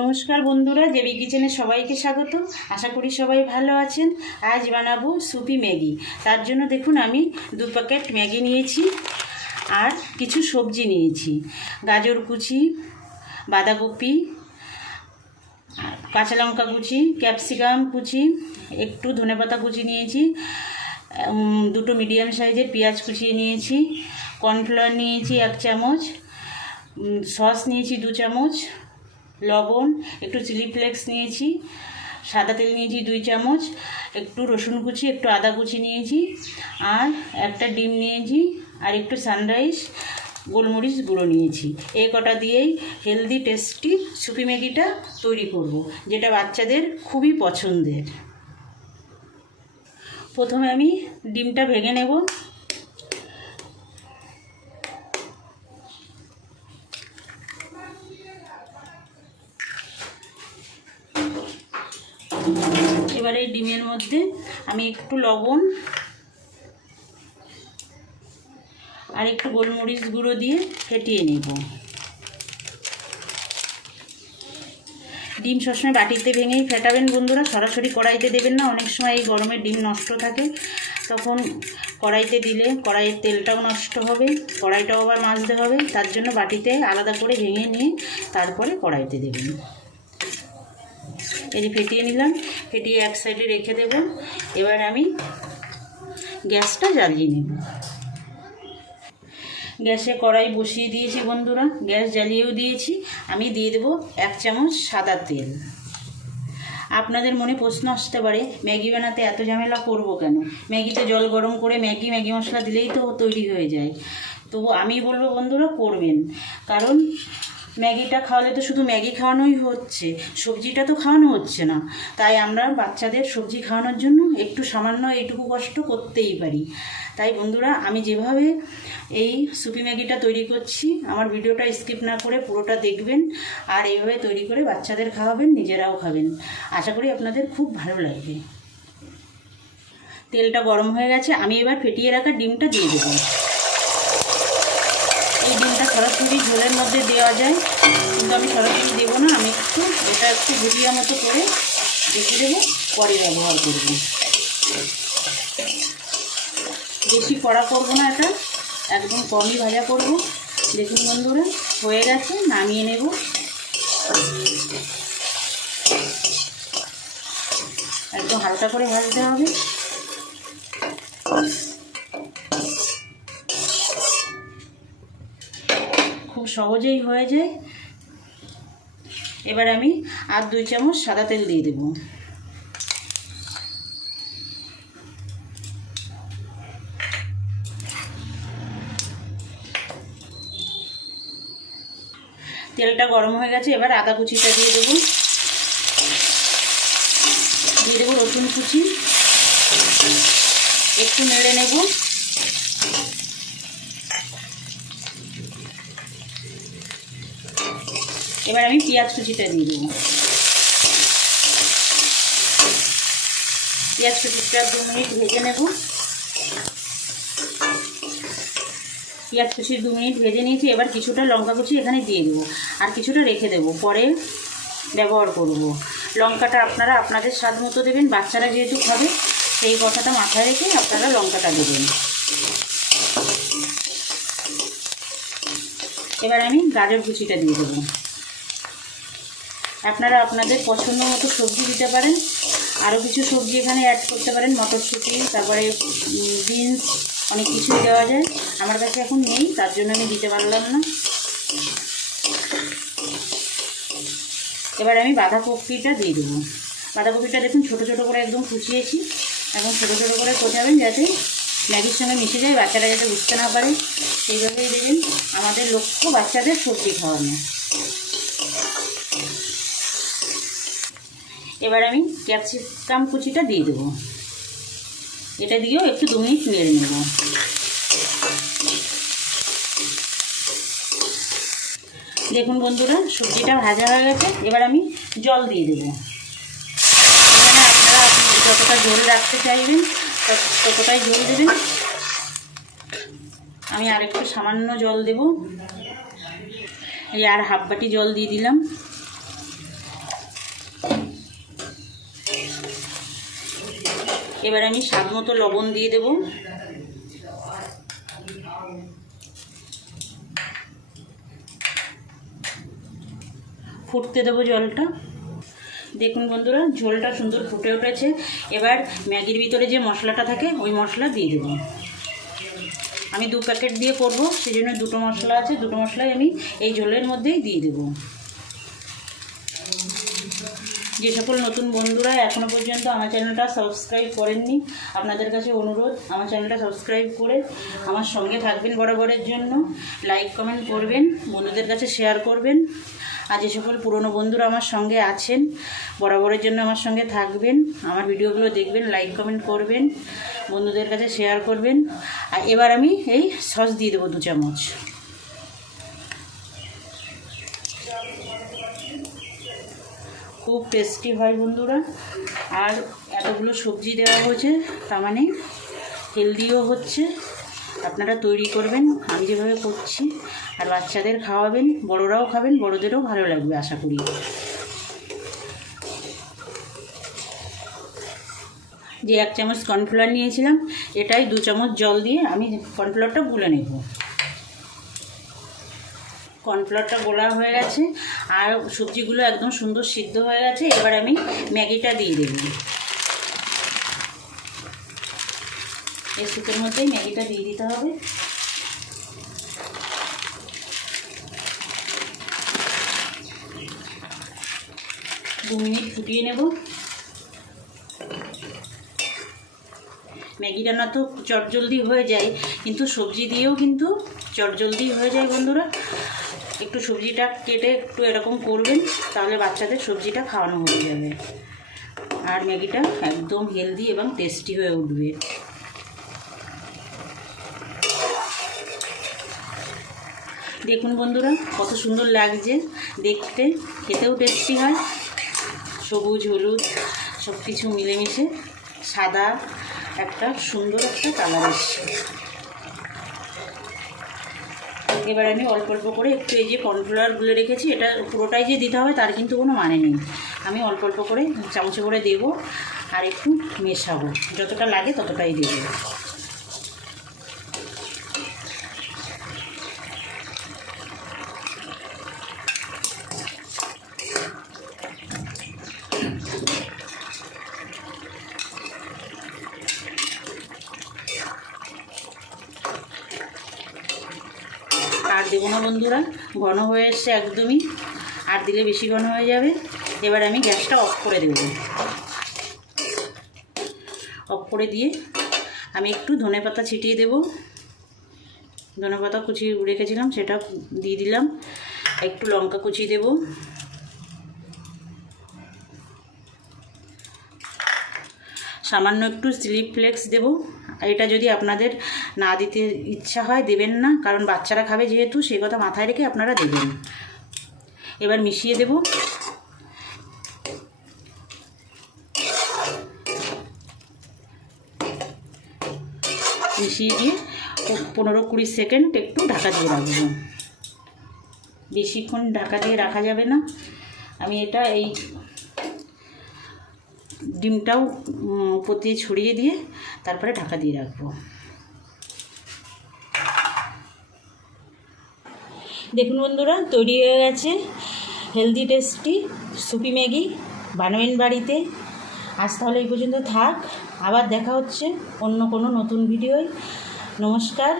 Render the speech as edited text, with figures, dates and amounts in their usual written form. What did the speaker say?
নমস্কার বন্ধুরা, জেবি কিচেনে সবাইকে স্বাগত। আশা করি সবাই ভালো আছেন। আজ বানাবো সুপি ম্যাগি। তার জন্য দেখুন আমি 2 প্যাকেট ম্যাগি নিয়েছি আর কিছু সবজি নিয়েছি। গাজর কুচি, বাঁধাকপি, কাঁচা লঙ্কা কুচি, ক্যাপসিকাম কুচি, একটু ধনেপাতা কুচি নিয়েছি, 2টো মিডিয়াম সাইজের পেঁয়াজ কুচিয়ে নিয়েছি, কর্নফ্লাওয়ার নিয়েছি 1 চামচ, সস নিয়েছি 2 চামচ, লবণ, একটু চিলি ফ্লেক্স নিয়েছি, সাদা তেল নিয়েছি 2 চামচ, একটু রসুন কুচি, একটু আদা কুচি নিয়েছি, আর একটা ডিম নিয়েছি, আর একটু সানরাইজ গোলমরিচ গুঁড়ো নিয়েছি। এই কটা দিয়েই হেলদি টেস্টি সুপি ম্যাগিটা তৈরি করব, যেটা বাচ্চাদের খুবই পছন্দের। প্রথমে আমি ডিমটা ভেঙে নেব। এবার এই ডিমের মধ্যে আমি একটু লবণ আর একটু গোলমরিচ গুঁড়ো দিয়ে ফেটিয়ে নেব। ডিম সবসময় বাটিতে ভেঙেই ফেটাবেন বন্ধুরা, সরাসরি কড়াইতে দেবেন না। অনেক সময় এই গরমে ডিম নষ্ট থাকে, তখন কড়াইতে দিলে কড়াইয়ের তেলটাও নষ্ট হবে, কড়াইটাও আবার মাজতে হবে। তার জন্য বাটিতে আলাদা করে ভেঙে নিয়ে তারপরে কড়াইতে দেবেন। এই ফেটিয়ে নিলাম, ফেটিয়ে এক সাইডে রেখে দেব। এবার আমি গ্যাসটা জ্বালিয়ে নেব। গ্যাসে কড়াই বসিয়ে দিয়েছি বন্ধুরা, গ্যাস জ্বালিয়েও দিয়েছি। আমি দিয়ে দেব 1 চামচ সাদা তেল। আপনাদের মনে প্রশ্ন আসতে পারে, ম্যাগি বানাতে এত ঝামেলা করব কেন? ম্যাগিতে জল গরম করে ম্যাগি মশলা দিলেই তো তৈরি হয়ে যায়। তবু আমি বলবো বন্ধুরা করবেন, কারণ ম্যাগিটা খাওয়ালে তো শুধু ম্যাগি খাওয়ানোই হচ্ছে, সবজিটা তো খাওয়ানো হচ্ছে না। তাই আমরা বাচ্চাদের সবজি খাওয়ানোর জন্য একটু সামান্য এইটুকু কষ্ট করতেই পারি। তাই বন্ধুরা, আমি যেভাবে এই সুপি ম্যাগিটা তৈরি করছি, আমার ভিডিওটা স্কিপ না করে পুরোটা দেখবেন, আর এইভাবে তৈরি করে বাচ্চাদের খাওয়াবেন, নিজেরাও খাবেন। আশা করি আপনাদের খুব ভালো লাগবে। তেলটা গরম হয়ে গেছে, আমি এবার ফেটিয়ে রাখা ডিমটা দিয়ে দেবো। এই ডিমটা সরাসরি ঝোলের মধ্যে দেওয়া যায়, কিন্তু আমি সরাসরি দেবো না। আমি এটা একটু ভুজিয়া মতো করে রেখে দেবো, পরে ব্যবহার করব। বেশি কড়া করব না, এটা একদম কমই ভাজা করব। দেখুন বন্ধুরা, হয়ে গেছে, নামিয়ে নেব। একদম হালকা করে ভাজতে হবে। খুব সহজেই হয়ে যায়। এবার আমি আর 2 চামচ সাদা তেল দিয়ে দেব। তেলটা গরম হয়ে গেছে, এবার আদা কুচিটা দিয়ে দেব। দিয়ে দেবো রসুন কুচি, একটু নেড়ে নেব। এবার আমি পেঁয়াজ কুচিটা দিয়ে দেবো। পেঁয়াজ কুচিটা 2 মিনিট ভেজে নেব। পেঁয়াজ কুচি 2 মিনিট ভেজে নিয়েছি। এবার কিছুটা লঙ্কা কুচি এখানে দিয়ে দেবো, আর কিছুটা রেখে দেবো, পরে ব্যবহার করব। লঙ্কাটা আপনারা আপনাদের স্বাদ মতো দেবেন, বাচ্চারা যেহেতু খাবে সেই কথাটা মাথায় রেখে আপনারা লঙ্কাটা দেবেন। এবার আমি গাজর কুচিটা দিয়ে দেবো। আপনারা আপনাদের পছন্দ মতো সবজি দিতে পারেন, আরও কিছু সবজি এখানে অ্যাড করতে পারেন, মটরশুঁটি, তারপরে বিনস, অনেক কিছুই দেওয়া যায়। আমার কাছে এখন নেই, তার জন্য আমি দিতে পারলাম না। এবার আমি বাঁধাকপিটা দিয়ে দেবো। বাঁধাকপিটা দেখুন ছোটো ছোটো করে একদম কুচিয়েছি। এখন ছোটো ছোটো করে কোচাবেন, যাতে ম্যাগির সঙ্গে মিশে যায়, বাচ্চারা যাতে বুঝতে না পারে, সেইভাবেই দেবেন। আমাদের লক্ষ্য বাচ্চাদের সবজি খাওয়ানো। এবার আমি ক্যাপসিকাম কুচিটা দিয়ে দেবো। এটা দিয়েও একটু 2 মিনিট নেড়ে নেব। দেখুন বন্ধুরা, সবজিটা ভাজা হয়ে গেছে। এবার আমি জল দিয়ে দেবো। এখানে আপনারা যতটা ঝোল রাখতে চাইবেন ততটাই ঝোল দেবেন। আমি আরেকটু সামান্য জল দেব। এই আর হাফ বাটি জল দিয়ে দিলাম। এবার আমি স্বাদ মতো লবণ দিয়ে দেব। ফুটতে দেবো জলটা। দেখুন বন্ধুরা, ঝোলটা সুন্দর ফুটে উঠেছে। এবার ম্যাগির ভিতরে যে মশলাটা থাকে ওই মশলা দিয়ে দেবো। আমি 2 প্যাকেট দিয়ে করব, সেই জন্য 2টো মশলা আছে, 2টো মশলাই আমি এই ঝোলের মধ্যেই দিয়ে দেব। যে সকল নতুন বন্ধুরা এখনও পর্যন্ত আমার চ্যানেলটা সাবস্ক্রাইব করেননি, আপনাদের কাছে অনুরোধ আমার চ্যানেলটা সাবস্ক্রাইব করে আমার সঙ্গে থাকবেন বরাবরের জন্য। লাইক কমেন্ট করবেন, বন্ধুদের কাছে শেয়ার করবেন। আর যে সকল পুরনো বন্ধুরা আমার সঙ্গে আছেন, বরাবরের জন্য আমার সঙ্গে থাকবেন, আমার ভিডিওগুলো দেখবেন, লাইক কমেন্ট করবেন, বন্ধুদের কাছে শেয়ার করবেন। আর এবার আমি এই সস দিয়ে দেবো 2 চামচ। খুব টেস্টি হয় বন্ধুরা। আর এতগুলো সবজি দেওয়া হয়েছে, তার মানে হেলদিও হচ্ছে। আপনারা তৈরি করবেন আমি যেভাবে করছি, আর বাচ্চাদের খাওয়াবেন, বড়রাও খাবেন, বড়দেরও ভালো লাগবে আশা করি। যে 1 চামচ কর্নফ্লাওয়ার নিয়েছিলাম, এটাই 2 চামচ জল দিয়ে আমি কর্নফ্লাওয়ারটা গুলে নেব। কর্নফ্লাওয়ারটা গোলা হয়ে গেছে আর সবজিগুলো একদম সুন্দর সিদ্ধ হয়ে গেছে। এবার আমি ম্যাগিটা দিয়ে দেব। এই সুপের মধ্যেই ম্যাগিটা দিয়ে দিতে হবে। দু মিনিট ফুটিয়ে নেব। ম্যাগি রান্না তো চটজলদি হয়ে যায়, কিন্তু সবজি দিয়েও কিন্তু চটজলদি হয়ে যায় বন্ধুরা। একটু সবজিটা কেটে একটু এরকম করবেন, তাহলে বাচ্চাদের সবজিটা খাওয়ানো হয়ে যাবে আর ম্যাগিটা একদম হেলদি এবং টেস্টি হয়ে উঠবে। দেখুন বন্ধুরা, কত সুন্দর লাগছে দেখতে, খেতেও টেস্টি হয়। সবুজ হলুদ সব কিছু মিলেমিশে সাদা একটা সুন্দর একটা কালার এসছে। এবার আমি অল্প অল্প করে একটু এই যে কর্নফ্লাওয়ার গুলে রেখেছি, এটা পুরোটাই যে দিতে হবে তার কিন্তু কোনো মানে নেই। আমি অল্প অল্প করে চামচে করে দেবো আর একটু মেশাবো, যতটা লাগে ততটাই দেবো। আর দেবো না বন্ধুরা, ঘন হয়ে এসছে একদমই, আর দিলে বেশি ঘন হয়ে যাবে। এবার আমি গ্যাসটা অফ করে দেব। অফ করে দিয়ে আমি একটু ধনেপাতা ছিটিয়ে দেব। ধনেপাতা কুচি রেখেছিলাম সেটা দিয়ে দিলাম। একটু লঙ্কা কুচি দেব। সামান্য একটু চিলি ফ্লেক্স দেব। এটা যদি আপনাদের না দিতে ইচ্ছা হয় দেবেন না, কারণ বাচ্চারা খাবে যেহেতু, সেই কথা মাথায় রেখে আপনারা দেবেন। এবার মিশিয়ে দেব। মিশিয়ে দিয়ে 15-20 সেকেন্ড একটু ঢাকা দিয়ে রাখবো। বেশিক্ষণ ঢাকা দিয়ে রাখা যাবে না। আমি এটা এই ডিমটাও উপর দিয়ে ছড়িয়ে দিয়ে তারপরে ঢাকা দিয়ে রাখবো। দেখুন বন্ধুরা, তৈরি হয়ে গেছে হেলদি টেস্টি সুপি ম্যাগি। বানাবেন বাড়িতে। আজ তাহলে এই পর্যন্ত থাক, আবার দেখা হচ্ছে অন্য কোনো নতুন ভিডিওয়। নমস্কার।